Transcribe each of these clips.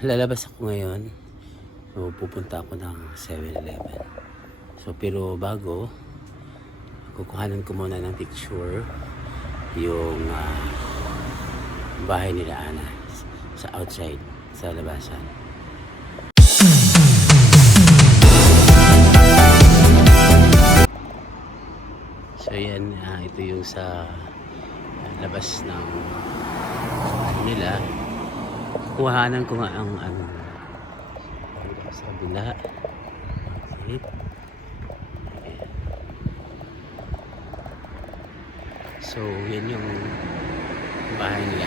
Lalabas ako ngayon. So pupunta ako ng 7-Eleven. So pero bago, kukuhanan ko muna ng picture yung bahay nila Ana sa outside, sa labasan. So yan, ito yung sa labas ng nila. Kuhanan ko nga ang sa kabila. Okay. Ayan. So yan yung bahay nila.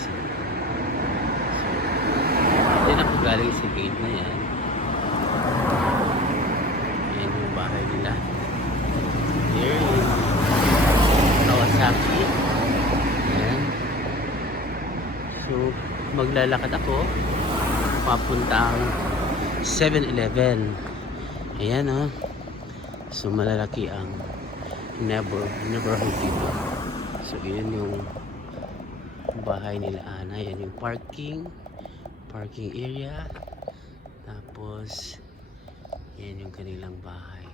So yan ako galing sa gate na yan. Yan yung bahay nila. Here is Kawasaki. Ayan. So maglalakad ako papuntang 7-Eleven. Ayan o. So malalaki ang neighborhood dito. So yun yung bahay nila Ana. Yan yung parking area. Tapos yan yung kanilang bahay.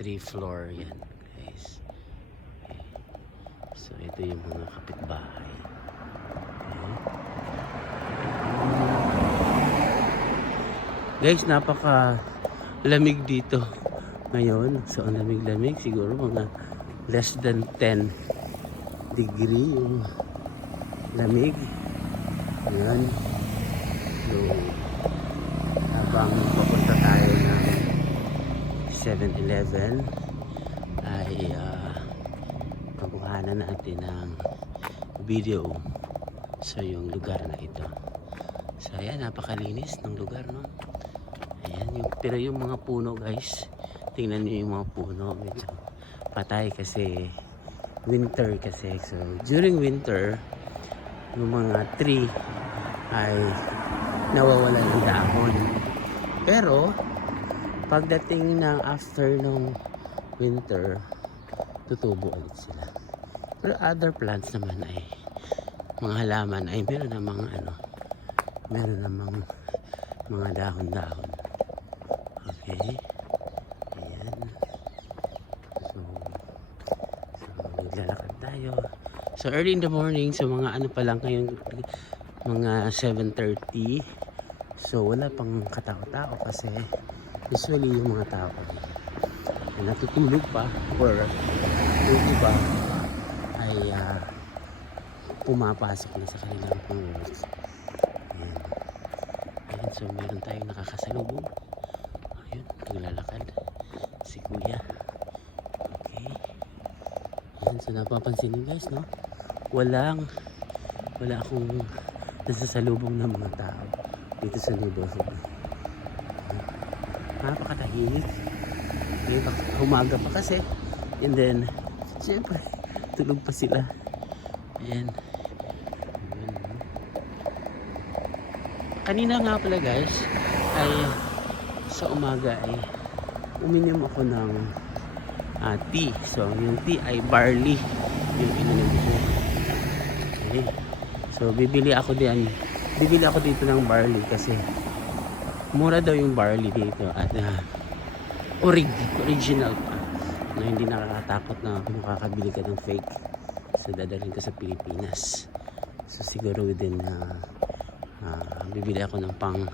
3 floor yan guys. Okay. So ito yung mga kapitbahay. Okay. Guys, napaka lamig dito ngayon. So ang lamig-lamig, siguro mga less than 10 degree yung lamig. Ayan. So habang papunta tayo ng 7-Eleven ay kukuhanan natin ng video sa yung lugar na ito. So ayan, napakalinis ng lugar, no? Ayan, pero yung mga puno guys, tingnan nyo yung mga puno, medyo patay kasi winter kasi. So during winter, yung mga tree ay nawawala ng dahon. Pero pagdating ng after ng winter, tutubo ulit sila. Pero other plants naman ay mga halaman ay meron namang mga dahon-dahon. Okay. Ayan. So maglalakad tayo. So early in the morning, so mga ano pa lang ngayon, mga 7:30. So wala pang katao-tao kasi usually yung mga tao ay natutulog pa or yung iba ay pumapasok na sa kanilang work. Ayan. Ayan, so meron tayong nakakasalubong. Ayun, naglalakad si kuya. Okay. Ayan, so napapansin niyo guys, no? Wala akong nasasalubong ng mga tao dito sa neighborhood. Napakatahimik. Umaga pa kasi, and then syempre tulog pa sila. Ayan. Kanina nga pala guys ay sa umaga ay uminom ako ng tea. So yung tea ay barley yung ininom ko. Okay. So bibili ako dito ng barley kasi mura daw yung barley dito at original pa, na hindi nakakatakot na makakabili ka ng fake. So dadalhin ko sa Pilipinas. So siguro within bibili ako ng pang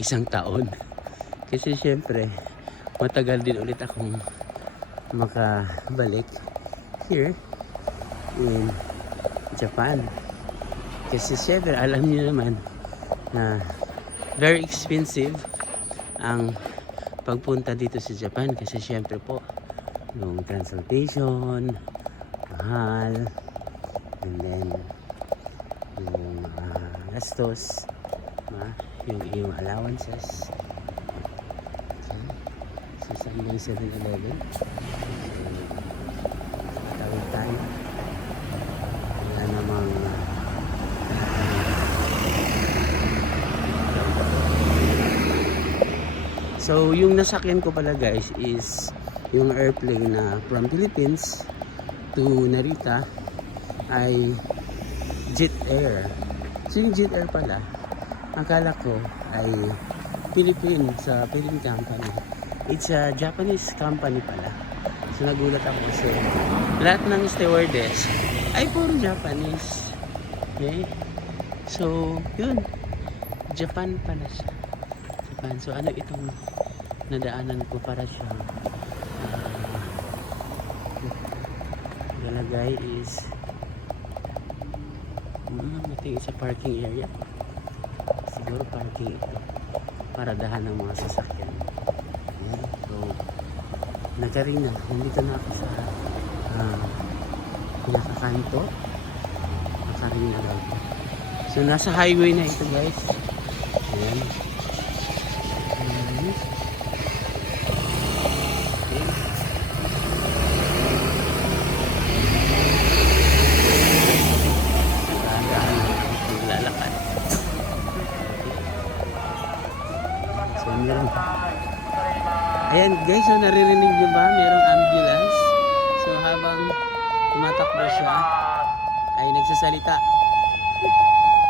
isang taon kasi syempre matagal din ulit akong makabalik here in Japan. Kasi syempre alam niyo naman na very expensive ang pagpunta dito sa Japan kasi syempre po yung transportation mahal, and then yung gastos, yung allowances. Okay. So saan yung 7-Eleven? Tawag tayo. Wala namang so yung nasakyan ko pala guys is yung airplane na from Philippines to Narita ay Jet Air. So yung Jet Air pala, akala ko ay Philippine company. It's a Japanese company pala. So nagulat ako kasi lahat ng stewardess ay puro Japanese. Okay? So, yun. Japan pala siya. Japan. So ano itong nadaanan ko para siyang nalagay is I think it's a parking area. Siguro parking ito para dahan ng mga sasakyan. Ayan. So nagkarina, nandito na ako sa pinakakanto. Nakarina daw. So nasa highway na ito guys. Ayan. Ayan guys, so naririnig nyo ba? Merong ambulance. So habang tumatakbo siya, ay nagsasalita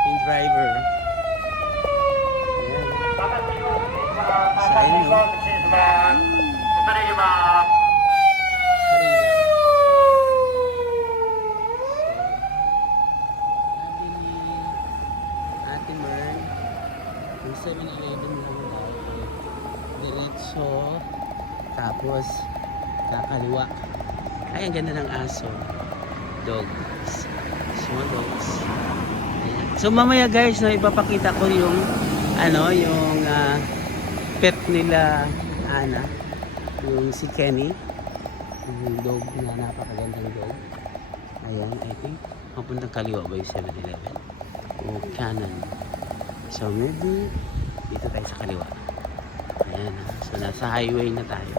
yung driver. Ayan. So ayun o. Karina. Sabi ni Ate Mern, yung 7-Eleven lang daw. Diretso. Tapos kakaliwa. Ay, ang ganda ng aso. Dogs. Small dogs. Ayan. So mamaya guys, no, ipapakita ko yung yung pet nila Ana. Yung si Kenny. Yung dog na napakagandang dog. Ayan, I think papuntang kaliwa ba yung 7-Eleven? O kanan. So maybe dito tayo sa kaliwa. Ayan, so nasa highway na tayo.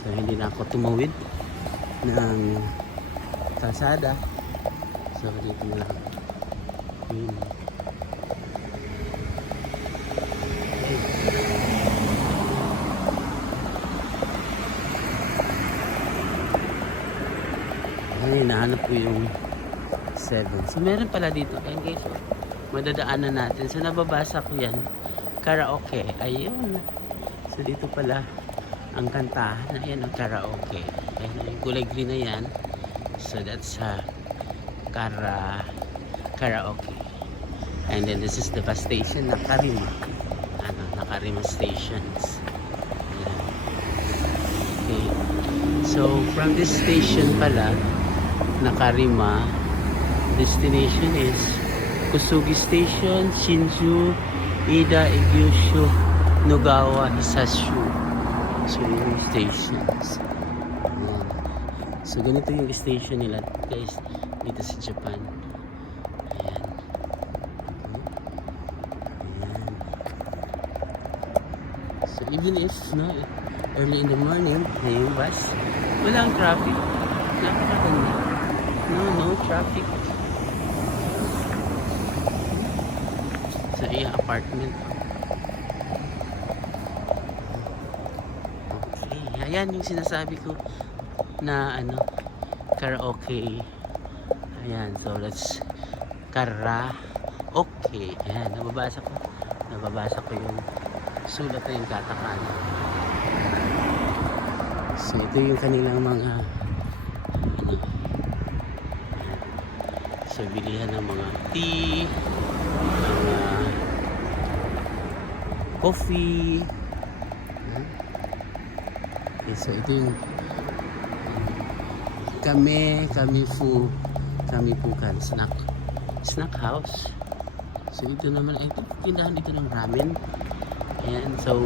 So hindi na ako tumawid ng kalsada. So dito na lang. Yun. Ayan, nahanap ko yung 7. So meron pala dito. Ayan guys, madadaanan natin. So nababasa ko yan. Karaoke. Ayun. So dito pala ang kantahan. Ayan ang karaoke. Ayan yung kulay green na yan. So that's karaoke. And then this is the bus station ng Karima. Nakarima stations. Ayan. Okay. So from this station pala Nakarima, destination is Kusugi Station, Shinju, Ida, Egyushu, Nogawa, Hisashu. So yung stations. Ayan. So ganito yung station nila guys dito sa Japan. Ayan. Ayan. So even if early in the morning na yung bus, walang traffic. Napakaganda. No traffic. Sa iya apartment. Okay. Ayan yung sinasabi ko na karaoke. Ayan. So let's karaoke. Ayan. Nababasa ko yung sulat na yung katakana. So ito yung kanilang mga so bilihan ng mga tea, mga coffee. Okay, so ito yung kamifukan snack house. So ito naman ay ito tindahan dito ng ramen. Ayan, so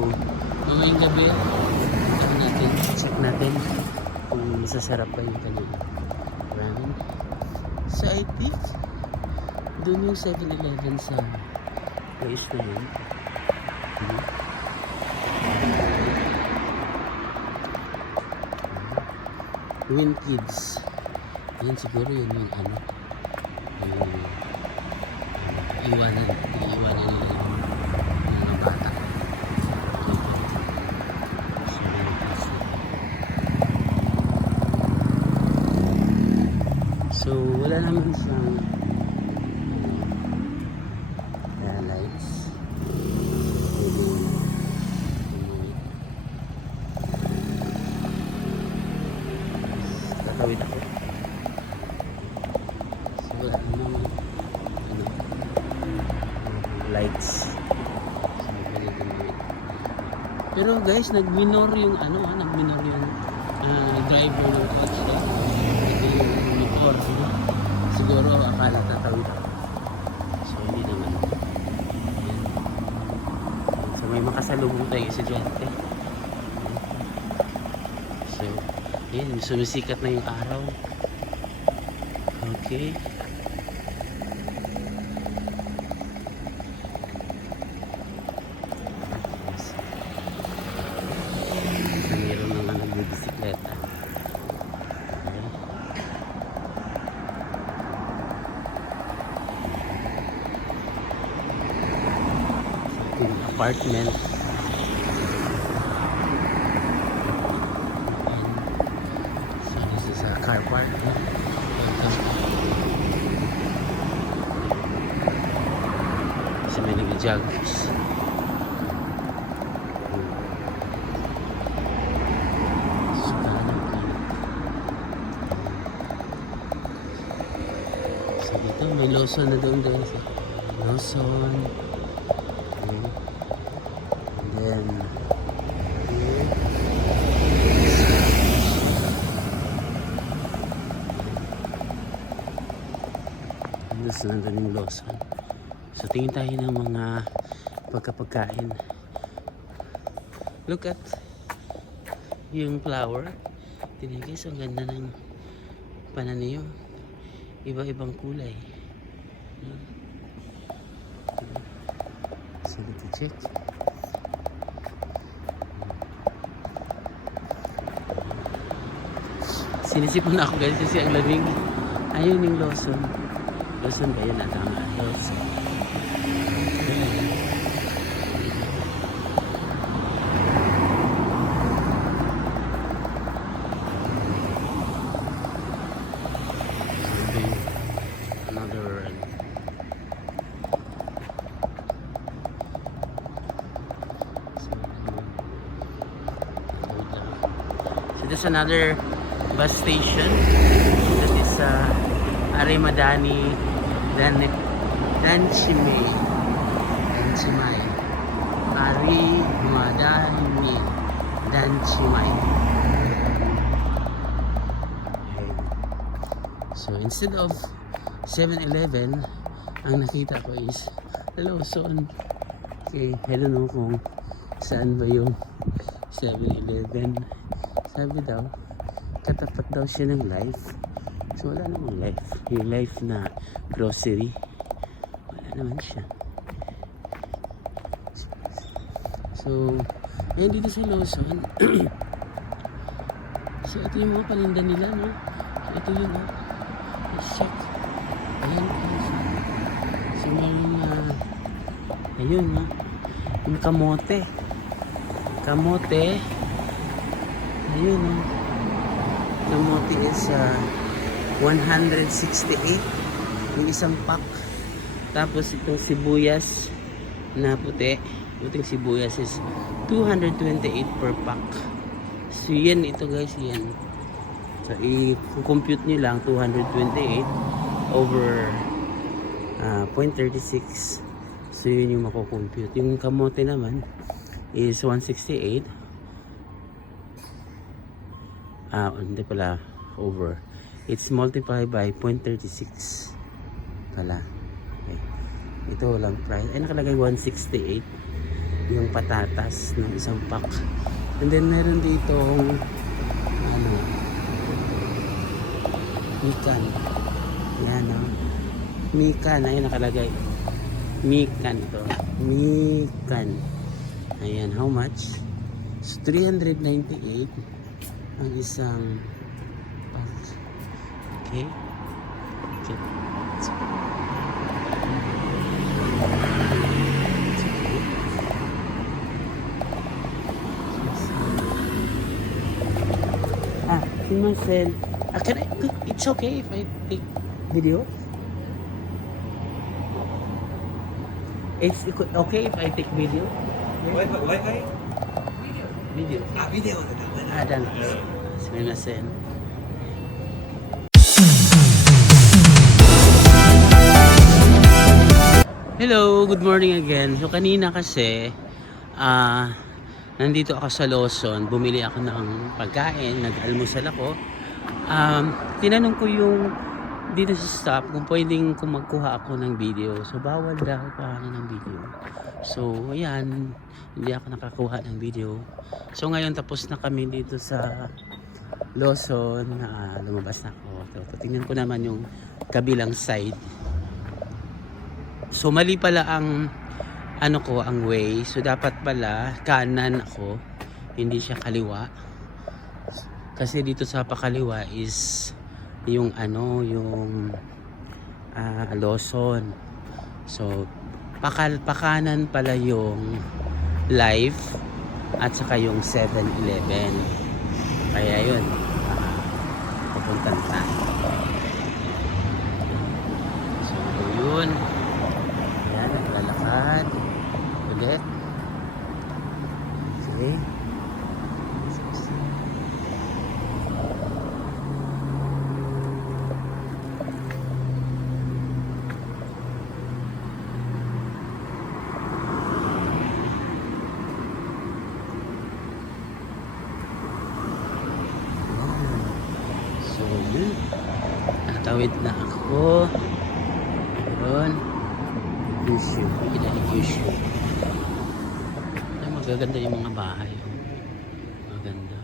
mamayang gabi check natin kung masasarap pa yung kanyang ramen. So I think doon yung 7-Eleven sa place na yun. Win Kids. Yan siguro yun yung iwanan nila yung mga bata. So wala naman siyang So, ganito naman. Pero guys, nag-minor yung nag-minor yung driver ng coach. Ito yung motor. Siguro akala tatawid ako. So, hindi naman. Ayan. So, may makasalubong tayo estudyante. So, ayan, sumisikat na yung araw. Okay. Mayroon mga nagbibisikleta. Okay. Yung apartment. So this is a car park. So may nag-joggers. So dito may Lawson na doon guys. Lawson. And then here. Tapos nandun yung Lawson. So tingin tayo ng mga pagkapagkain. Look at yung flower. Tingnan guys, ang ganda ng pananiyo. Iba-ibang kulay. So dito check. Sinisipon na ako guys kasi ang lamig. Ayun yung Lawson. Lawson ba yun? Tama. Lawson. Another so there's another bus station that is Arimadani Danchimay Arimadani Danchimay. So instead of 7-Eleven, ang nakita ko is Lawson. Okay, I don't know kung saan ba yung 7-Eleven. Sabi daw, katapat daw siya ng Life. So wala namang Life. Yung Life na grocery, wala naman siya. So, ayun dito sa Lawson. So ito yung mga paninda nila, no? So ito yung check. Ayan. So meron ayun, no? Yung kamote. Kamote. Ayun, no? Kamote is 168 yung isang pack. Tapos itong sibuyas na puti, puting sibuyas is 228 per pack. So yan ito guys, yan. So i-compute nyo lang 228 over 0.36. So yun yung mako-compute. Yung kamote naman is 168. Hindi pala over. It's multiplied by 0.36 pala. Okay. Ito lang price. Ay nakalagay 168 yung patatas ng isang pack. And then meron ditong mikan. Yan, no? Mikan. Ayun nakalagay. Mikan ito. Mikan. Ayan, how much? So 398 ang isang pack. Okay. Okay. Marcel, it's okay if I take video? It's okay if I take video? Wi-Fi? Video. Video. Dan. Sumimasen. Hello, good morning again. So kanina kasi nandito ako sa Lawson, bumili ako ng pagkain, nag-almusal ako. Tinanong ko yung dito sa staff kung pwedeng kung magkuha ako ng video. So bawal daw kuhanin ng video. So ayan, hindi ako nakakuha ng video. So ngayon tapos na kami dito sa Lawson, lumabas na ako. So tingnan ko naman yung kabilang side. So mali pala ang ang way. So dapat pala kanan ako, hindi siya kaliwa. Kasi dito sa pakaliwa is yung Lawson. So pakanan pala yung Life at saka yung 7-Eleven. Kaya yun, pupuntan tayo. So yun, ayan, naglalakad ulit. Okay. So yun, natawid na ako. Yun, Kyushu, Ilay Kyushu. Ay, magaganda yung mga bahay. Oh. Maganda.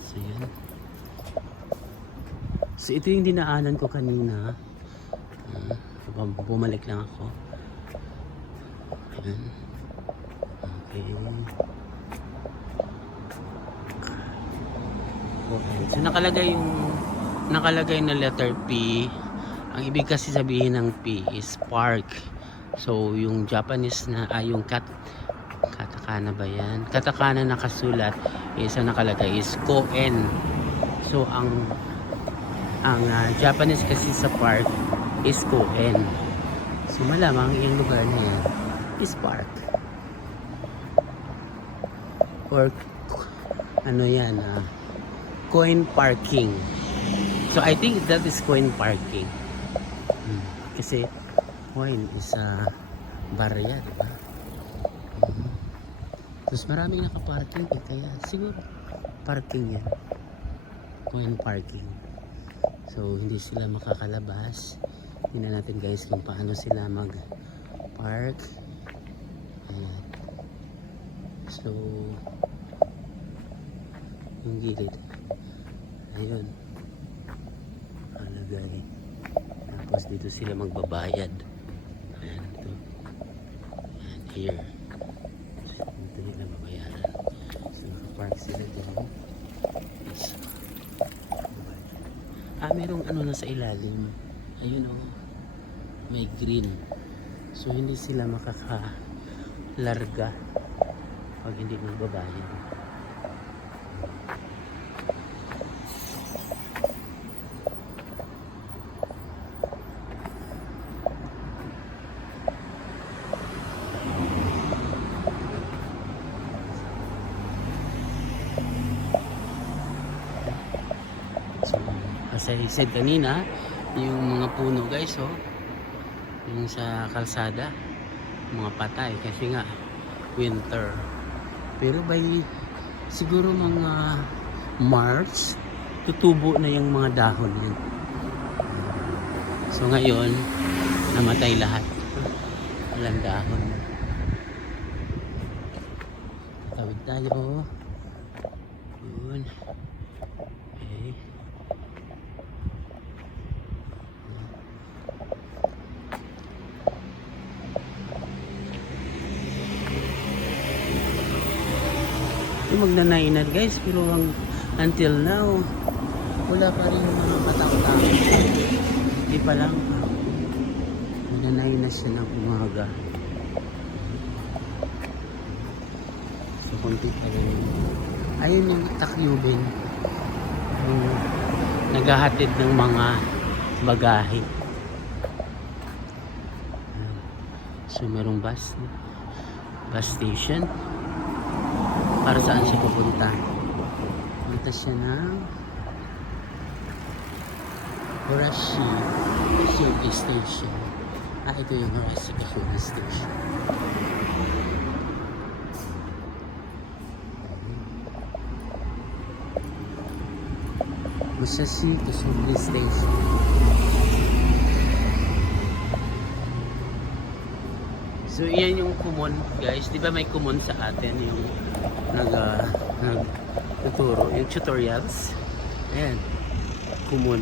So yun. So ito yung dinaanan ko kanina. Bumalik lang ako. Ayan. Okay. Okay. So nakalagay na letter P. Ang ibig kasi sabihin ng P is park. So yung Japanese na yung katakana ba yan? Katakana na kasulat is nakalagay is koen. So ang Japanese kasi sa park is koen. So malamang yung lugar niya is park. Or yan, coin parking. So I think that is coin parking. Kasi coin is barya, diba? Tapos maraming nakaparking kaya siguro parking yan. Coin parking. So hindi sila makakalabas. Tingnan natin guys kung paano sila mag park. Ayan. So yung gilid, ayun, alagay. Tapos dito sila magbabayad. Ayan, ito. Ayan, here. Dito nila babayaran. So nakapark sila dito. Yes. Merong na sa ilalim. Ayun may green. So hindi sila makakalarga pag hindi magbabayad. So, as I said kanina, yung mga puno guys, yung sa kalsada, mga patay kasi nga winter. Pero by siguro mga March, tutubo na yung mga dahon yan. So ngayon, namatay lahat. Walang dahon. Tawid tayo. Yun. Okay. Magnanainan guys, pero until now wala pa rin mga matao-tao. Hindi pa lang magnanainan siya ng umaga. So kunti pa rin. Ayun yung takyubin, yung naghahatid ng mga bagahe. So merong bus station. Para saan siya pupunta? Punta siya ng Horashi Station. Ito yung fuel station. Musashi Kusumi Station. So iyan yung kumon guys, di ba may kumon sa atin yung nagtuturo, yung tutorials. Ayan, kumon.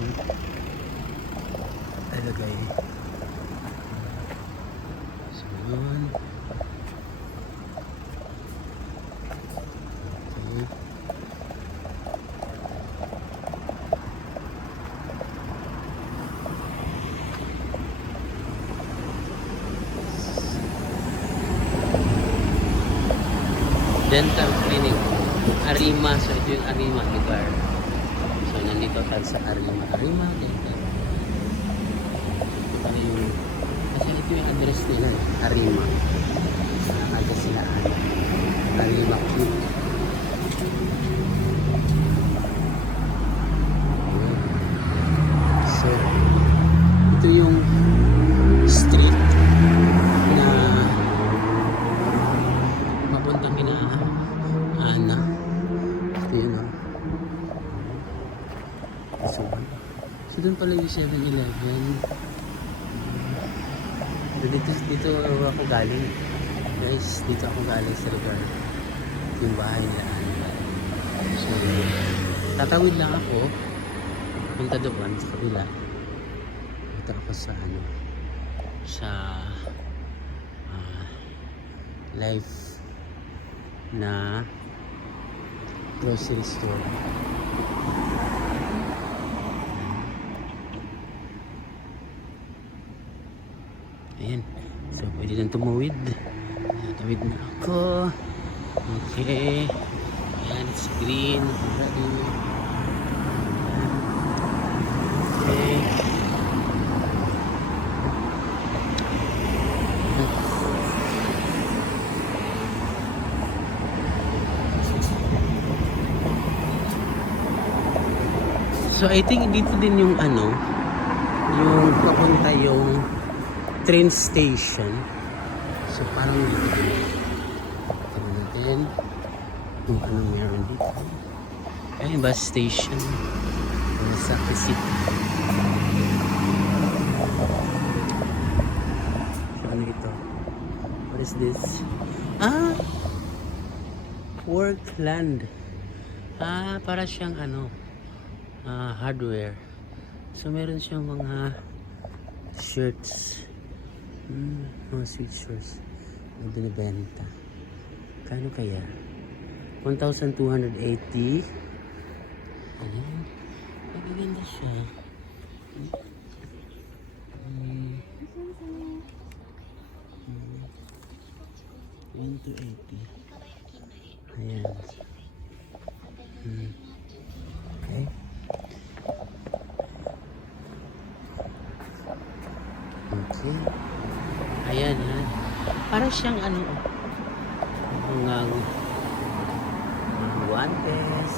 Talagay. So yun. Okay. Dental clinic, Arima. So ito yung Arima lugar. So nandito tayo sa Arima Dental. Ito pala yung, kasi ito yung address nila, Arima. Nakaga sila Arima Cute. So ito yung street na mapuntang kina Ana. Ito yun o. So dun pala yung 7-Eleven. Dito ako galing. Guys, dito ako galing sa lugar. Ito yung bahay nila Ana. So tatawid lang ako. Punta doon sa kabila. Dito ako sa sa life na grocery store. Ayan. So, pwede nang tumawid. Tawid na ako. Okay. Ayan, it's green. Ready. Okay. So I think dito din yung yung papunta yung train station. So parang dito din yung meron dito. Ayun, bus station sa City. So ano ito? What is this? Workland. Para siyang hardware. So meron siyang mga shirts, mga sweatshirts na binibenta. Kano kaya? 1,280. Ayan, magaganda siya. 1,280. Ayan. Okay. Okay. Ayan ha. Parang siyang mga guantes,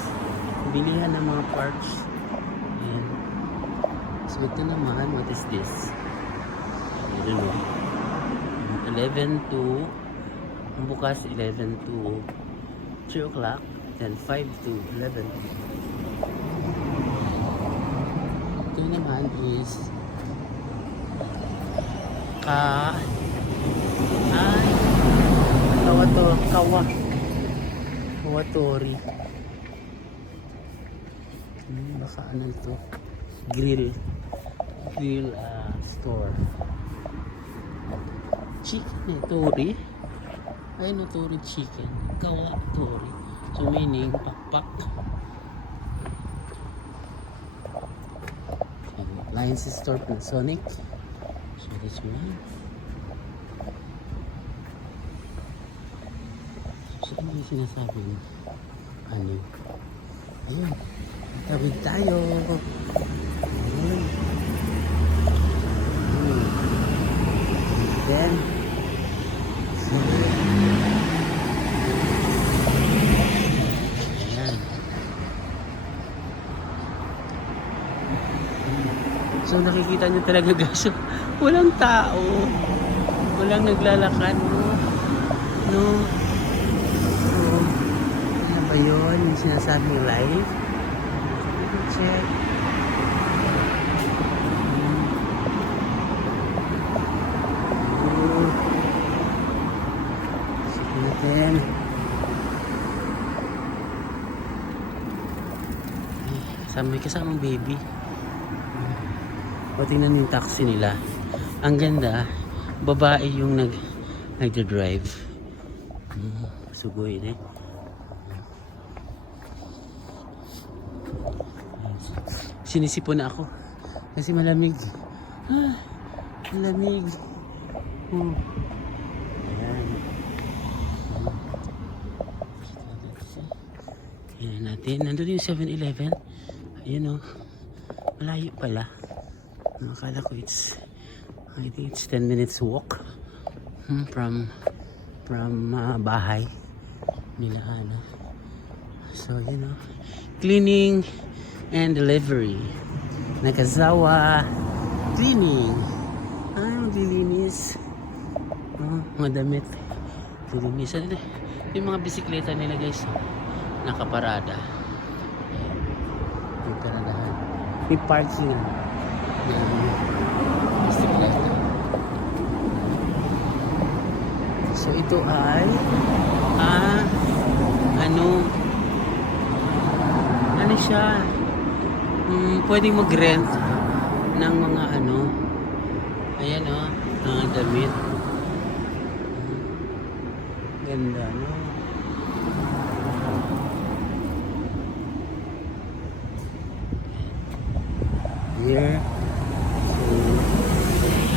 bilihan ng mga parts. Ayan. So ito naman, what is this? I don't know. 11 to, ang bukas 11 to 3 o'clock, then 5 to 11. Ito naman is Kawatori. Baka ito? Grill store. Chicken tori. Ay no, tori chicken. Kawatori. So meaning pakpak. Appliances store Panasonic. So this one. So ano yung sinasabi mo? Ayun. Tawid tayo. Ayun. Then ayan. So nakikita nyo talaga guys. Walang tao. Walang naglalakad, no? No? So, ano ba yun? Yung sinasabing live? Check. Check natin. May kasamang baby. O, tingnan yung taxi nila. Ang ganda, babae yung nagda-drive. Sugoy eh. Sinisipon na ako kasi malamig. Malamig. Ayan. Ayan natin. Nandun yung 7-Eleven. Ayun o. Malayo pala. Akala ko I think it's 10 minutes walk from bahay nila ano. So you know, cleaning and delivery. Nakazawa cleaning. Dilinis. Mga damit. Dilinis. Yung mga bisikleta nila guys, nakaparada. Yung paradahan. May parking. Bisikleta. So ito ay ano siya, pwedeng mag-rent ng mga ayan mga damit. Ganda no. Here. So,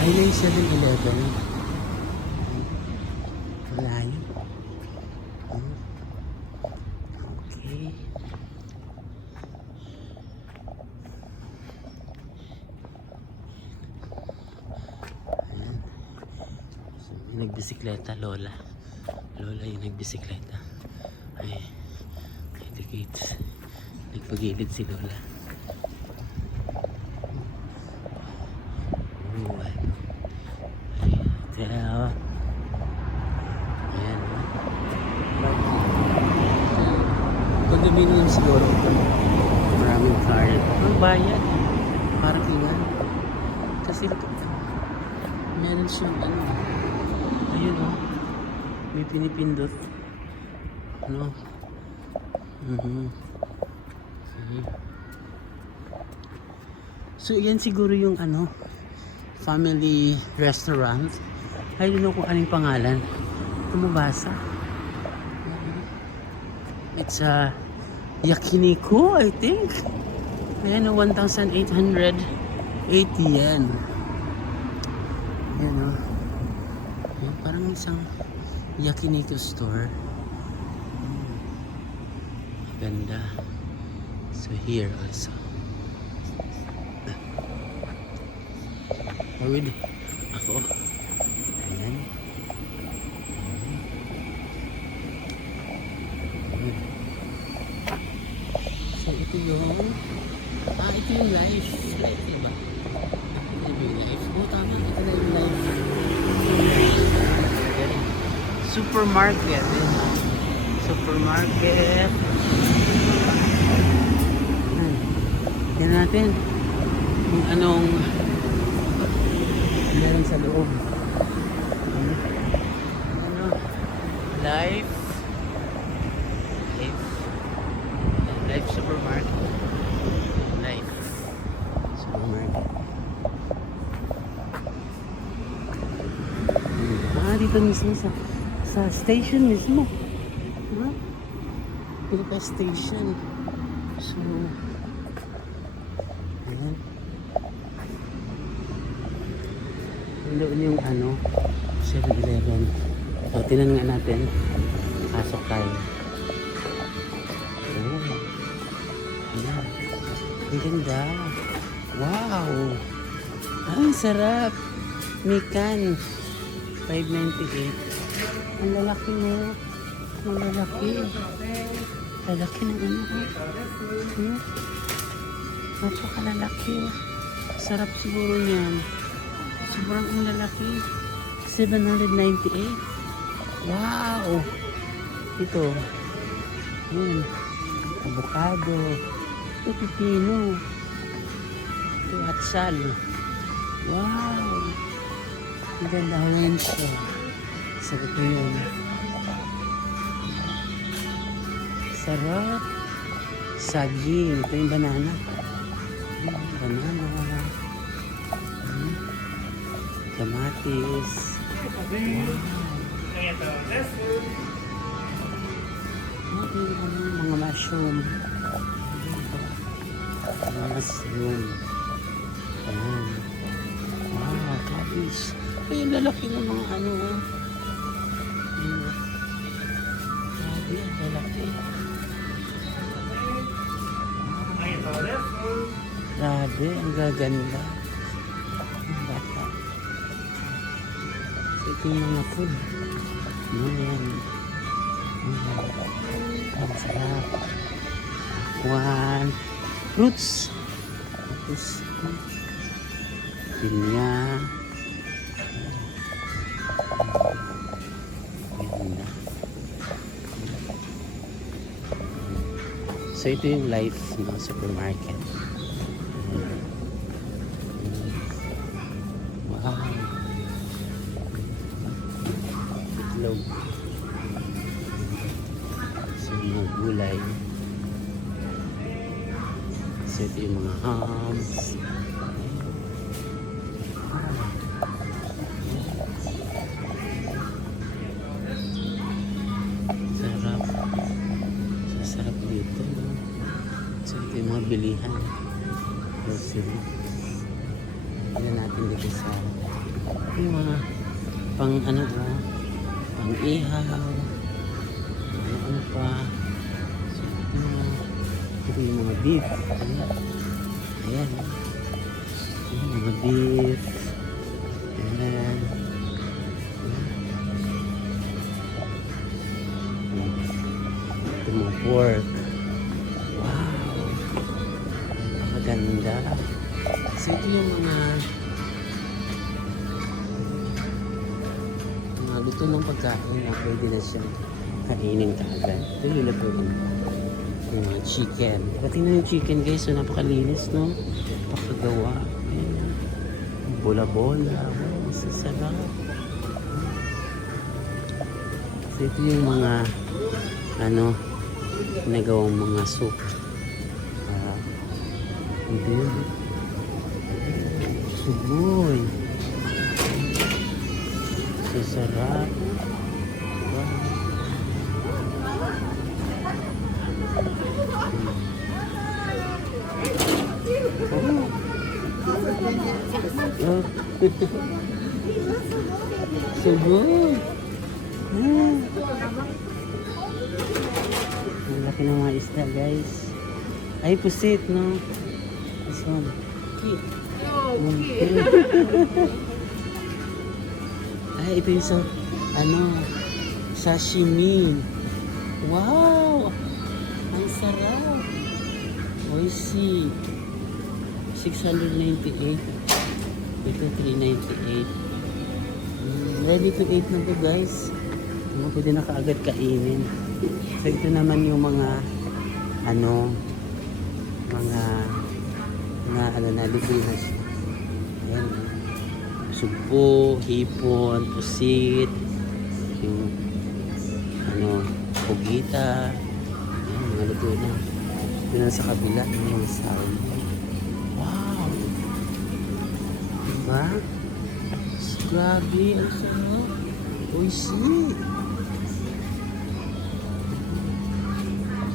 ayun yung 7-Eleven. Malayo. Okay. Ayan. So, may nagbisikleta, Lola. Lola yung nagbisikleta. Ay, the gates. Nagpagilid si Lola. Kaya ayan condominium siguro ito. Maraming car. Ang bayan parking yan kasi meron siyang ayun may pinipindot so yan siguro yung family restaurant. I don't know kung anong pangalan. Tumabasa. It's Yakiniku, I think. Ayan, 1,880 yen. Ayan, ayan, parang isang Yakiniku store. Ganda. So here also. Awid. Ako. Ayan. So ito yung ito yung life. Life diba? Ito yung life. Tama. Ito na yung life. Supermarket. Supermarket. Yan natin. Kung anong meron sa loob. Life supermarket. Life supermarket. Dito mismo sa station mismo. Pilipa station. So ayan. Doon yung 7-Eleven. So, tinan nga natin. Pasok tayo. Oh. Ayan. Ang ganda. Wow! Ang sarap! Mikan. 598. Ang lalaki mo. Ang lalaki. Lalaki ng Napakalalaki. Sarap siguro niyan. Sobrang ang lalaki. 798. Wow! Ito. Yun. Avocado. Ito, pipino. Ito, atsal. Wow! Ang ganda rin siya. Sarap ko yun. Sarap. Saging. Ito yung banana. Banana. Kamatis. Mga mushroom. Mushroom. Ayan. Wow, cabbage. Ay, yung lalaki ng mga ano. Grabe, ang lalaki. Grabe, ang gaganda. Ang bata. So, ito yung mga food. Ayan. Ang sarap. One. Fruits. Tapos, pinya. Ganda. So, ito yung life ng supermarket. Wow. Itlog. So, mga gulay. So, ito yung mga hams. Sarap. Sarap dito. So, ito yung mga bilihan. Grocery. Yan natin dito sa yung mga pang ano ba? Pang ihaw. Ano pa. So, ito yung mga beef. Ayan. Yung mga beef. Ayan. Ito mga pork. Wow. Napakaganda. So ito yung mga luto ng pagkain na pwede na siyang kainin kaagad. Ito yung luto ng chicken. Pati na yung chicken guys, so napakalinis, no? Napakagawa. Ayan. Bola-bola. Wow, masasarap. So ito yung mga nagawang mga soup. Ito yun. Suboy. Masarap. Wow. Oh. Suboy. Ang laki ng mga isda guys. Ay, pusit, no? This one. Ay, ito yung sashimi. Wow! Ang sarap. Oishi. 698. Ito 398. Ready to eat na to guys. Pwede na kaagad kainin. So ito naman yung mga na librinas. Ayan. Sugpo, hipon, pusit, yung pugita. Ayan, mga luto na. Ito na sa kabila, yung salmon. Wow! Diba? Grabe, ang sarap. Oishi!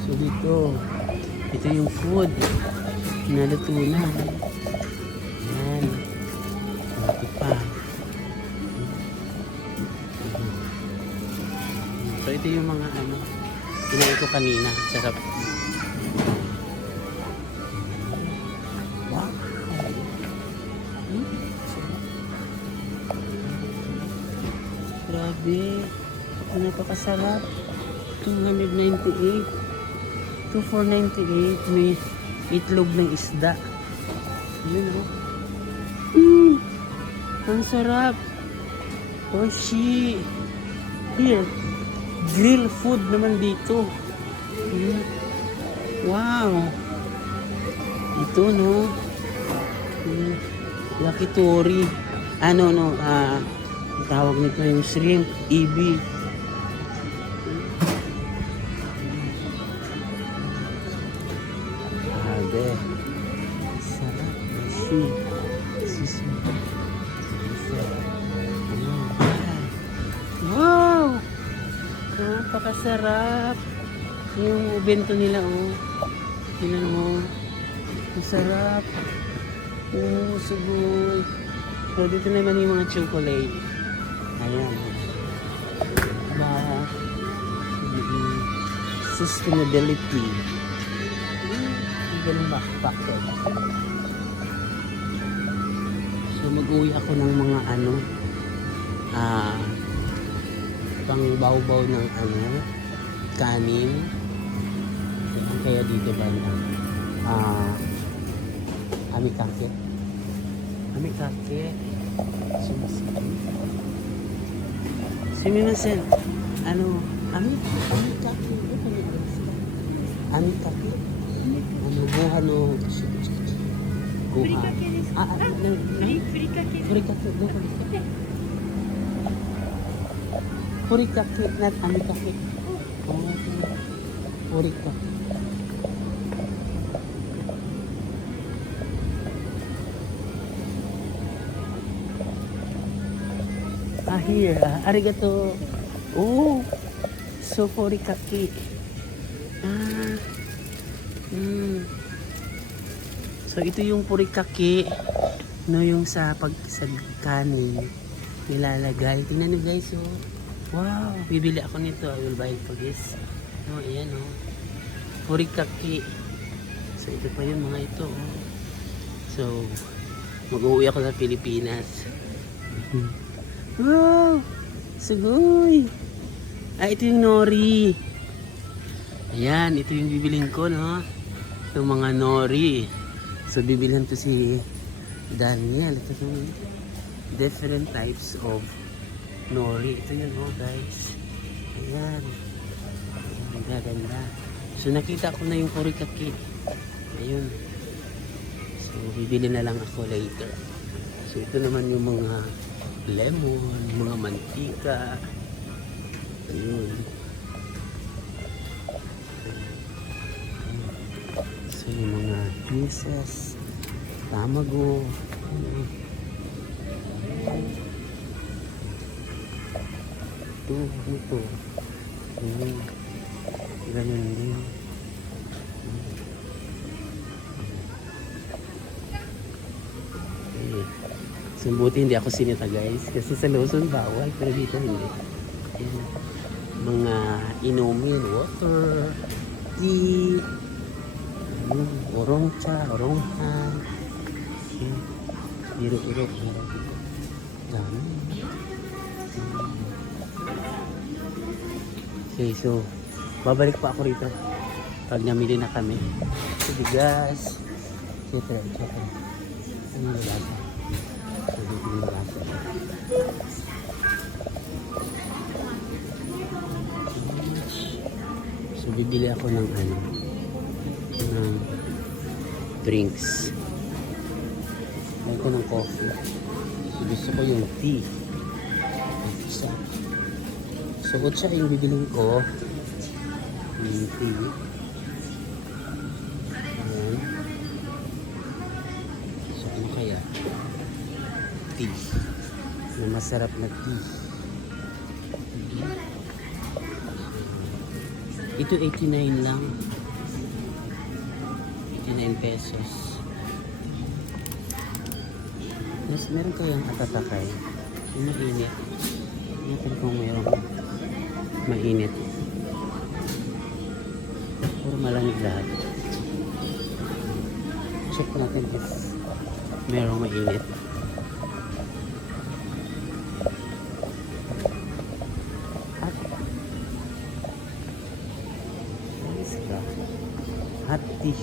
So ito yung food. Naluto na. Ayan. Ito pa. So ito yung mga kinain ko kanina. Sarap. Wow. Grabe. Ito napakasarap. 298. 2498. May itlog ng isda. Yun o. Ang sarap. Oshi. Here. Grill food naman dito. Hmm. Wow. Ito, no? Hmm. Yakitori. Ano, no? Tawag nito yung shrimp. Ebi. Grabe. Sarap. Oshi. Sismi. Wow! Napakasarap. Yung bento nila, oh. Tingnan mo. Ang sarap. Oh, sugoy. So, dito naman yung mga chocolate. Ayan. Sustainability. Ganun ba? Factor. So, mag-uwi ako ng mga pang-baw-baw ng kanin. Kaya dito ba amikake. Amikake. Sumimasen. Amikake. Amikake. Buha no buha. Furikake. Furikake, not amikake. Furikake. Here, arigato. Oh, so furikake. So ito yung furikake, no, yung sa kanin nilalagay. Tingnan niyo guys, oh. Wow, bibili ako nito. I will buy it for this. No, ayan, oh. Furikake. So ito pa yung mga ito, oh. So mag-uwi ako sa Pilipinas. Wow! Sugoy! Ito yung nori. Ayan, ito yung bibiling ko, no? Itong mga nori. So, bibilhan to si Daniel. Ito yung different types of nori. Ito yun, oh, guys. Ayan. Ang ganda. So, nakita ko na yung furikake. Ayun. So, bibili na lang ako later. So, ito naman yung mga lemon, mga mantika. Ayun. So, yung mga juices, tamago. Ito. Ayun. Ganyan din. So, buti hindi ako sinita guys. Kasi sa Luzon bawal. Pero dito hindi. Ayan. Mga inumin, water, tea, orongcha, oronghan. Iro-iro. Dami. Okay, so babalik pa ako rito pag namili na kami. So, bigas. Etc. Ano yung lasa? So bibili ako ng ng drinks. Ito ng coffee. So gusto ko yung tea. So siya yung bibiling ko. Yung tea. Ayan. So ano kaya? Tea. Na masarap na tea. Ito 89 lang. 89 pesos. Mas meron kayang atatakay. Yung mainit. Natin kung mayroong mainit. Puro malamig lahat. Check natin if mayroong mainit. Hot tea.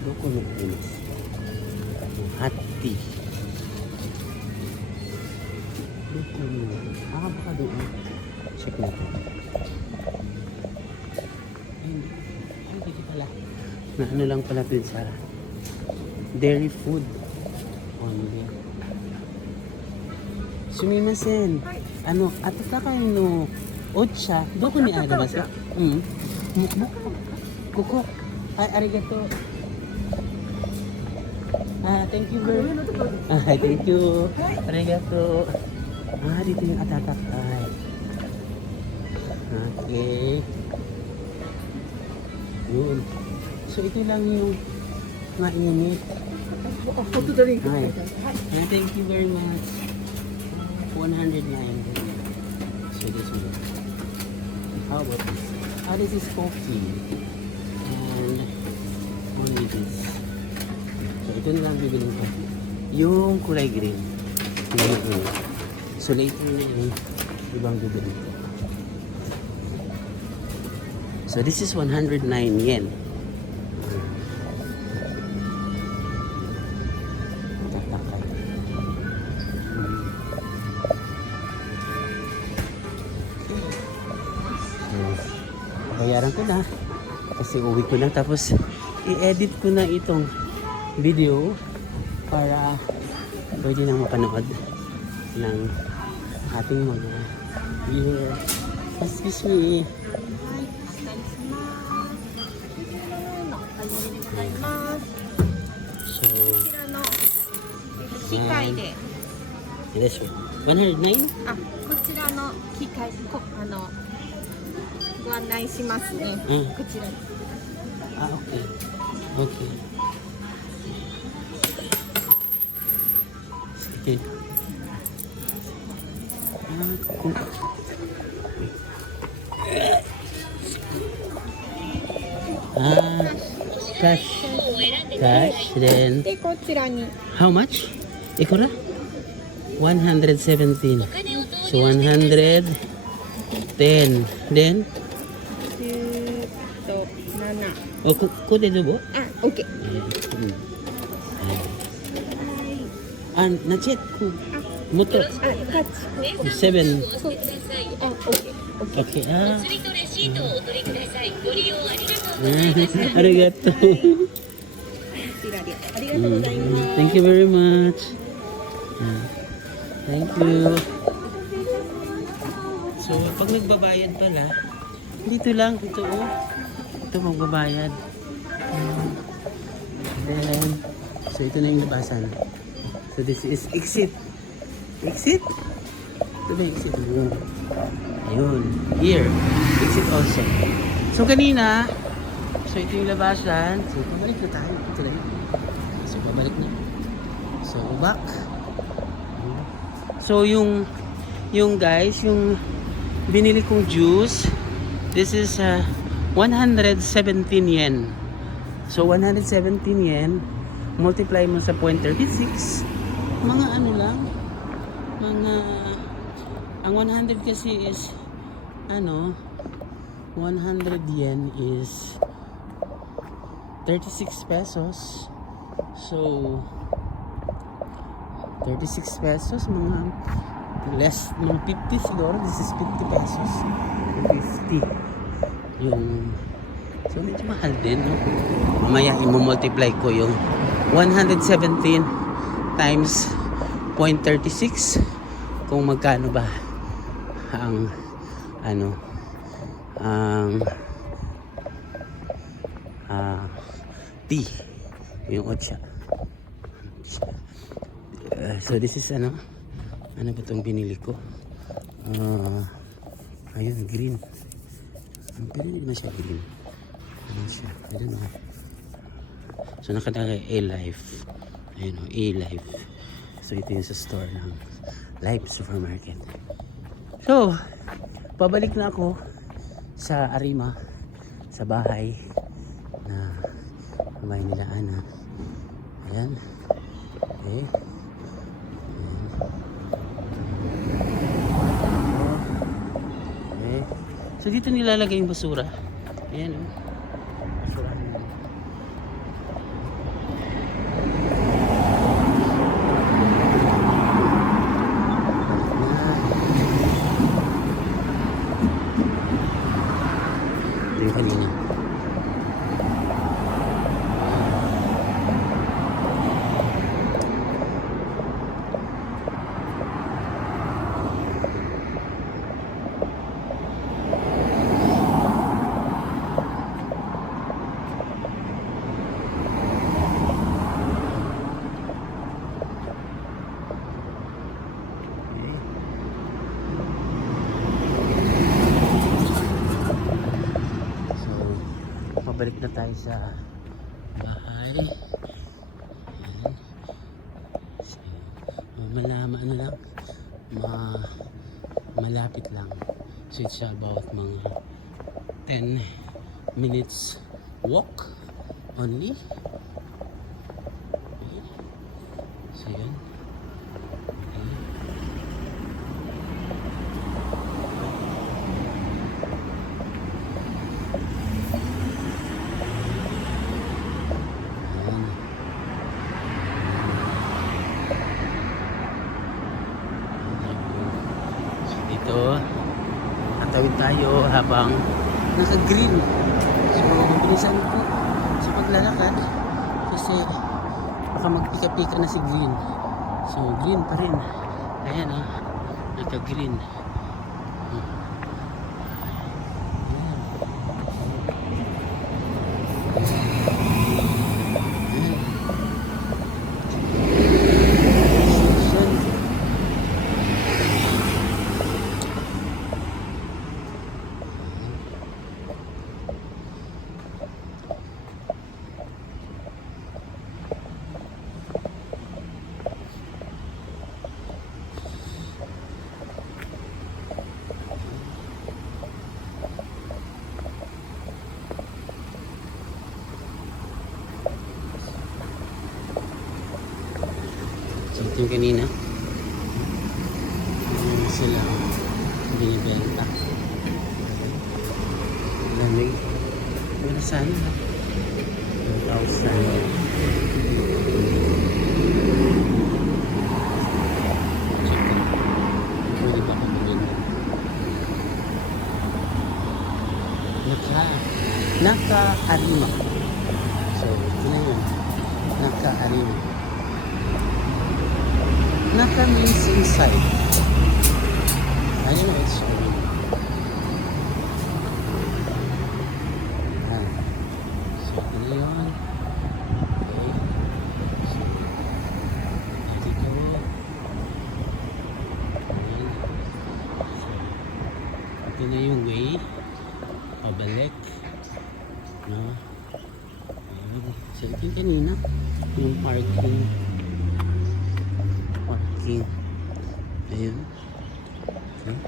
Doko na inis. Baka doon. Check natin. Ay, dito pala. Na ano lang pala din sa dairy food. Only. Sumimasen. Ano, atata kayo no. Ocha. Doko ni ada basa? Mukmuk. Kuko. Ay, arigato. Thank you very much. Thank you. Arigato. Dito yung atatakay. Okay. Yun. So, ito lang yung mainit. Hi. Thank you very much. 109. So, this one. How about this? This is coffee. And only this. So, ito na lang bibiling ko. Yung kulay green. So, later na yung ibang bibiling ko. So, this is 109 yen. Tatakay. So, bayaran ko na. Kasi uwi ko na. Tapos, i-edit ko na itong video para pwede nang mapanood ng ating mga viewer. Excuse me. So, 機械で、this one. 109? こちらの機械ご案内しますね。こちら。Okay. Okay. Sige. Cash. Cash. Then, でこちらに how much? Ikura? 117. So, 110. Then, 7。こでどう? OK。not yet. Moto. タッチ。 7. OK。Okay. お釣りとレシートをお取りください。ご利用ありがとう。Arigato. こちらでありがとうございます。 Thank you very much. Thank you. So, pag nagbabayad pala, dito lang, ito oh. Ito magbabayad. Then, so ito na yung labasan. So, this is exit. Exit? Ito ba exit? Ayun. Here. Exit also. So, kanina, so ito yung labasan. So, pabalik na tayo. Ito na yun. So, pabalik na. So, back. So, yung guys, yung binili kong juice, this is 117 yen. So, 117 yen, multiply mo sa 0.36, mga ano lang, mga, ang 100 kasi is, 100 yen is 36 pesos. So, 36 pesos, mga less, mga 50 siguro. This is 50 pesos. 50. Yung, so medyo mahal din, no? Mamaya i-multiply ko yung 117 times 0.36 kung magkano ba ang tea, yung ocha. So this is ano ba itong binili ko? Ayun, green. Pero hindi naman siya green. Ano siya? I don't know. So nakalagay A-Life. Ayun o, A-Life. So ito yung sa store ng Life Supermarket. So, pabalik na ako sa Arima, sa bahay na bahay nila Ana. Ayan. Okay. So dito nilalagay yung basura. Ayan o. Basura nila. balik na tayo sa bahay. Ayan. So, ano lang, malapit lang. So it's about mga 10 minutes walk only. Okay. So yun. Okay. Dito tatawid tayo habang naka-green. So mabilisan ko sa paglalakad kasi baka magpika-pika na si green. So green pa rin. Ayan oh, naka-green. So ito yung kanina sila binibenta. Lamig wala sana 1,000. Pwede ba kami ganyan? Naka-arima. So ito na yun, naka-arima. Naka means inside. I don't know what's going on. So, ito na yun. Okay. So, dito. Ayan. So, ito na yung way. Pabalik. No? Ayan. So, ito yung kanina. Yung parking. Ayun. Okay.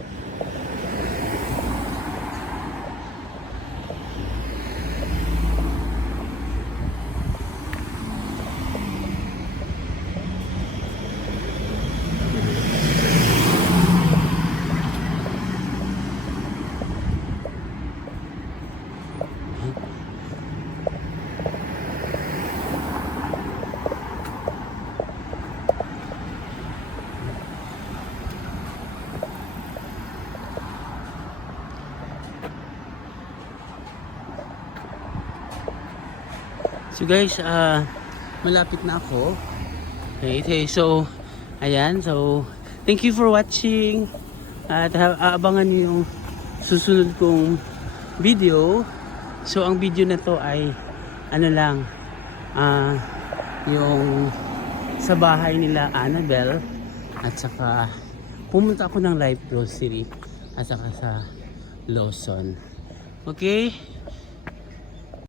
So guys, malapit na ako. Okay, so ayan, so thank you for watching. At aabangan niyo yung susunod kong video. So ang video na to ay ano lang, yung sa bahay nila Annabelle, at saka pumunta ako ng Life Grocery at saka sa Lawson. Okay?